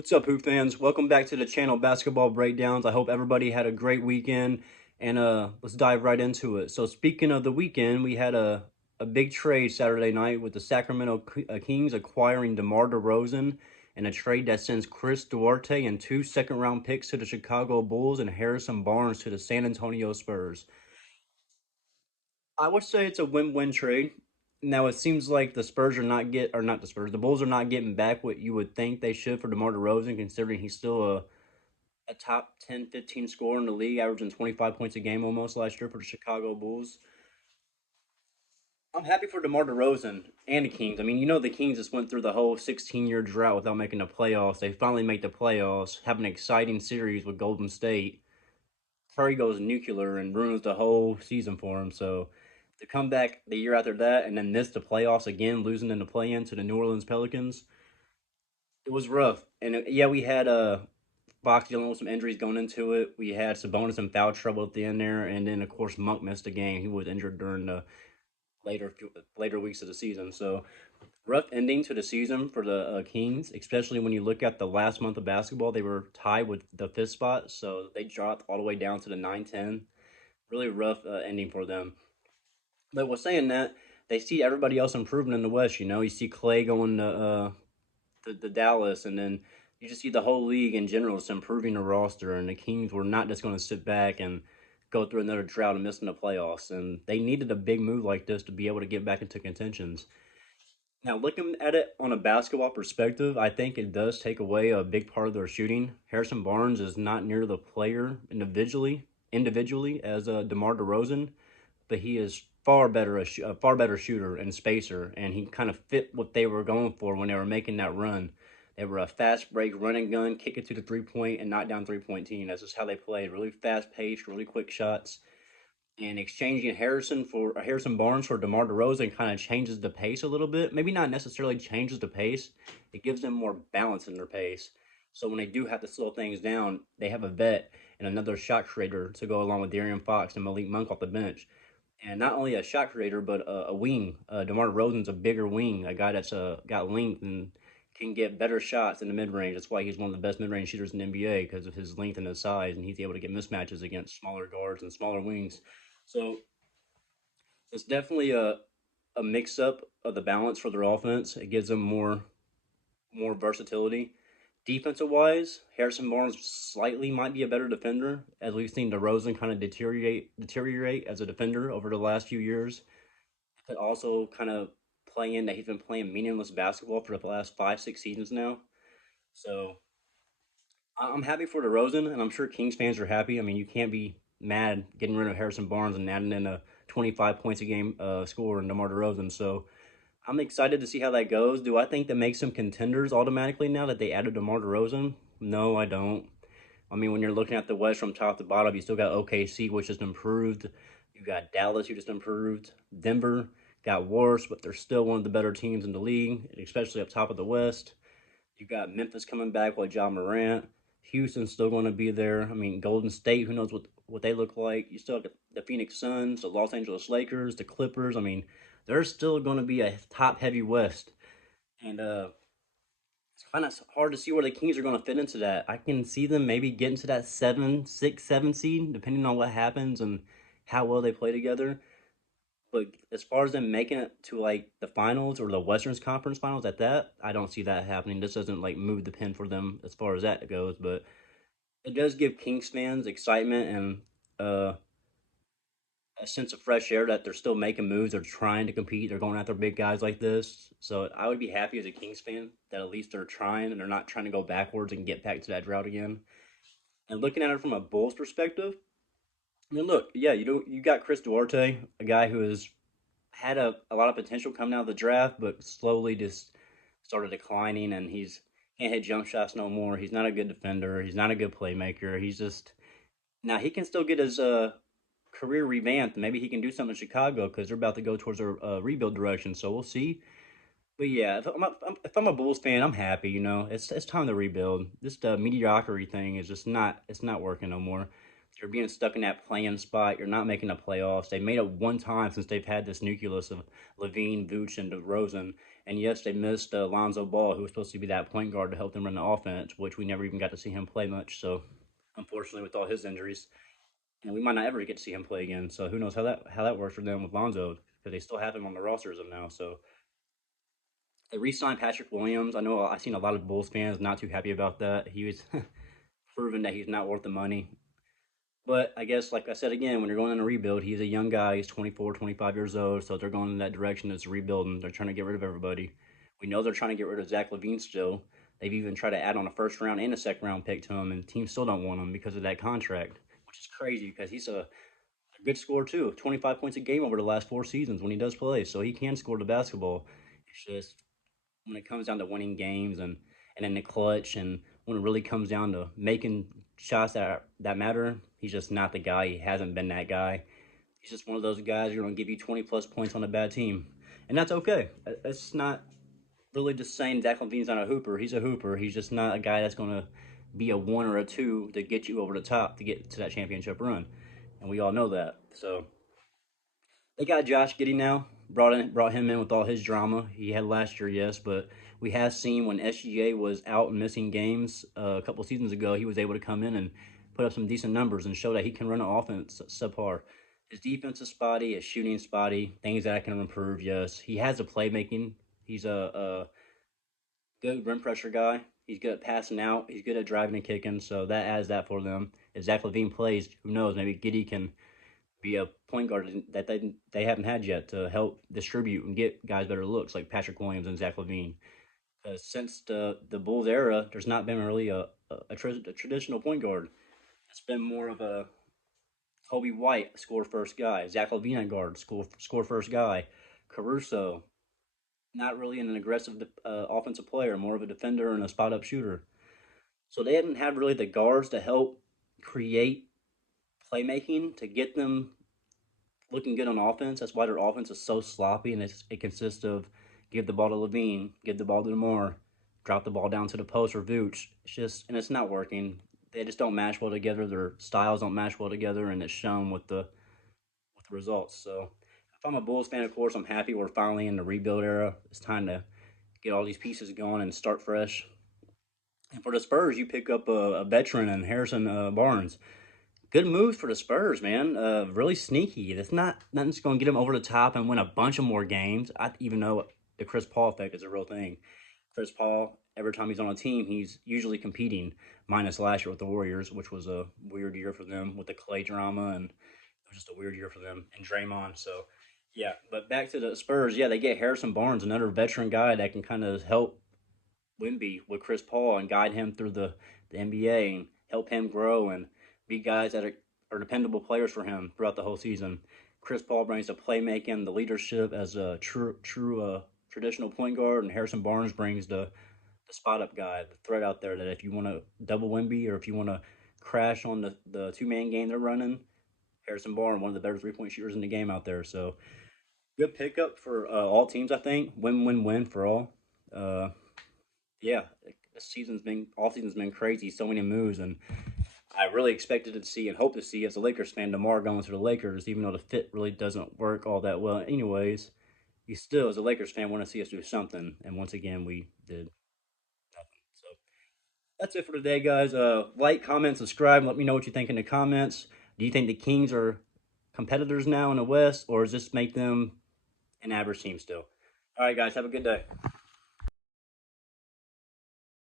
What's up, Hoop fans? Welcome back to the channel Basketball Breakdowns. I hope everybody had a great weekend, and let's dive right into it. So, speaking of the weekend, we had a big trade Saturday night with the Sacramento Kings acquiring DeMar DeRozan and a trade that sends Chris Duarte and two second-round picks to the Chicago Bulls and Harrison Barnes to the San Antonio Spurs. I would say it's a win-win trade. Now it seems like the Spurs are not get or not the Spurs. The Bulls are not getting back what you would think they should for DeMar DeRozan, considering he's still a top 10, 15 scorer in the league, averaging 25 points a game almost last year for the Chicago Bulls. I'm happy for DeMar DeRozan and the Kings. I mean, the Kings just went through the whole 16-year drought without making the playoffs. They finally make the playoffs, have an exciting series with Golden State. Curry goes nuclear and ruins the whole season for him. So to come back the year after that and then miss the playoffs again, losing in the play-in to the New Orleans Pelicans, it was rough. And yeah, we had Fox dealing with some injuries going into it. We had Sabonis in foul trouble at the end there, and then of course Monk missed a game. He was injured during the later later weeks of the season. So rough ending to the season for the Kings, especially when you look at the last month of basketball. They were tied with the fifth spot, so they dropped all the way down to the 9-10. Really rough ending for them. But with saying that, they see everybody else improving in the West. You see Clay going to Dallas, and then you just see the whole league in general just improving the roster. And the Kings were not just going to sit back and go through another drought and missing the playoffs. And they needed a big move like this to be able to get back into contentions. Now, looking at it on a basketball perspective, I think it does take away a big part of their shooting. Harrison Barnes is not near the player individually as DeMar DeRozan, but he is a far better shooter and spacer, and he kind of fit what they were going for when they were making that run. They were a fast break, run and gun, kick it to the 3 point, and knock down 3 point team. That's just how they played. Really fast paced, really quick shots. And exchanging Harrison Barnes for DeMar DeRozan kind of changes the pace a little bit. Maybe not necessarily changes the pace. It gives them more balance in their pace. So when they do have to slow things down, they have a vet and another shot creator to go along with De'Aaron Fox and Malik Monk off the bench. And not only a shot creator, but a wing. DeMar DeRozan's a bigger wing, a guy that's got length and can get better shots in the mid range. That's why he's one of the best mid range shooters in the NBA because of his length and his size, and he's able to get mismatches against smaller guards and smaller wings. So it's definitely a mix up of the balance for their offense. It gives them more versatility. Defensive wise, Harrison Barnes slightly might be a better defender, as we've seen DeRozan kind of deteriorate as a defender over the last few years. But also kind of play in that he's been playing meaningless basketball for the last 5, 6 seasons now. So I'm happy for DeRozan, and I'm sure Kings fans are happy. I mean, you can't be mad getting rid of Harrison Barnes and adding in a 25 points a game score in DeMar DeRozan. So I'm excited to see how that goes. Do I think that makes them contenders automatically now that they added DeMar DeRozan? No, I don't. I mean, when you're looking at the West from top to bottom, you still got OKC, which just improved. You got Dallas, who just improved. Denver got worse, but they're still one of the better teams in the league, especially up top of the West. You got Memphis coming back with John Morant. Houston's still going to be there. I mean, Golden State, who knows what they look like. You still have the Phoenix Suns, the Los Angeles Lakers, the Clippers. I mean, there's still going to be a top heavy West. And it's kind of hard to see where the Kings are going to fit into that. I can see them maybe getting to that 7, 6, 7 seed, depending on what happens and how well they play together. But as far as them making it to like the finals or the Western Conference Finals, at that, I don't see that happening. This doesn't like move the pin for them as far as that goes. But it does give Kings fans excitement and a sense of fresh air that they're still making moves. They're trying to compete. They're going after big guys like this. So I would be happy as a Kings fan that at least they're trying and they're not trying to go backwards and get back to that drought again. And looking at it from a Bulls perspective, I mean, look, yeah, you got Chris Duarte, a guy who has had a lot of potential coming out of the draft, but slowly just started declining, and he's can't hit jump shots no more. He's not a good defender. He's not a good playmaker. He's just now he can still get his career revamped. Maybe he can do something in Chicago because they're about to go towards a rebuild direction. So we'll see. But yeah, if I'm a Bulls fan, I'm happy. It's time to rebuild. This mediocrity thing is just not it's not working no more. You're being stuck in that playing spot. You're not making the playoffs. They made it one time since they've had this nucleus of Levine, Vooch, and DeRozan. And yes, they missed Lonzo Ball, who was supposed to be that point guard to help them run the offense, which we never even got to see him play much. So, unfortunately, with all his injuries, and we might not ever get to see him play again. So, who knows how that works for them with Lonzo, because they still have him on the roster as of now. So, they re-signed Patrick Williams. I know I've seen a lot of Bulls fans not too happy about that. He was proven that he's not worth the money. But I guess, like I said again, when you're going in a rebuild, he's a young guy. He's 24, 25 years old. So they're going in that direction. It's rebuilding. They're trying to get rid of everybody. We know they're trying to get rid of Zach LaVine still. They've even tried to add on a first round and a second round pick to him, and teams still don't want him because of that contract, which is crazy because he's a good scorer too. 25 points a game over the last 4 seasons when he does play. So he can score the basketball. It's just when it comes down to winning games and in the clutch and when it really comes down to making shots that matter, he's just not the guy. He hasn't been that guy. He's just one of those guys who're going to give you 20 plus points on a bad team, and that's okay. It's not really just saying Zach LaVine's not a hooper. He's a hooper. He's just not a guy that's going to be a one or a two to get you over the top to get to that championship run, and we all know that. So they got Josh Giddey now. Brought him in with all his drama he had last year, yes, but we have seen when SGA was out and missing games a couple seasons ago, he was able to come in and put up some decent numbers and show that he can run an offense subpar. His defense is spotty, his shooting is spotty, things that can improve, yes. He has a playmaking. He's a good rim pressure guy. He's good at passing out. He's good at driving and kicking, so that adds that for them. If Zach LaVine plays, who knows, maybe Giddey can be a point guard that they haven't had yet to help distribute and get guys better looks like Patrick Williams and Zach LaVine. Since the Bulls era, there's not been really a traditional point guard. It's been more of a Kobe White score first guy, Zach LaVine at guard score first guy, Caruso not really an aggressive offensive player, more of a defender and a spot up shooter. So they haven't had really the guards to help create playmaking to get them looking good on offense. That's why their offense is so sloppy, and it consists of give the ball to Levine, give the ball to Demar, drop the ball down to the post or Vooch. It's just, and it's not working. They just don't match well together. Their styles don't match well together, and it's shown with the results. So if I'm a Bulls fan, of course, I'm happy we're finally in the rebuild era. It's time to get all these pieces going and start fresh. And for the Spurs, you pick up a veteran and Harrison Barnes. Good moves for the Spurs, man. Really sneaky. It's nothing's going to get them over the top and win a bunch of more games. I even know the Chris Paul effect is a real thing. Chris Paul, every time he's on a team, he's usually competing. Minus last year with the Warriors, which was a weird year for them with the Clay drama, and it was just a weird year for them and Draymond. So, yeah. But back to the Spurs, yeah, they get Harrison Barnes, another veteran guy that can kind of help Wemby with Chris Paul and guide him through the NBA and help him grow and be guys that are dependable players for him throughout the whole season. Chris Paul brings the playmaking, the leadership as a true traditional point guard, and Harrison Barnes brings the spot up guy, the threat out there that if you want to double Wemby or if you want to crash on the 2 man game they're running, Harrison Barnes, one of the better 3 point shooters in the game out there. So good pickup for all teams, I think. Win for all. Yeah, this season's been off season's been crazy. So many moves, and I really expected to see and hope to see as a Lakers fan Demar going to the Lakers, even though the fit really doesn't work all that well. Anyways, you still, as a Lakers fan, want to see us do something, and once again, we did nothing. So that's it for today, guys. Like, comment, subscribe. Let me know what you think in the comments. Do you think the Kings are competitors now in the West, or does this make them an average team still? All right, guys, have a good day.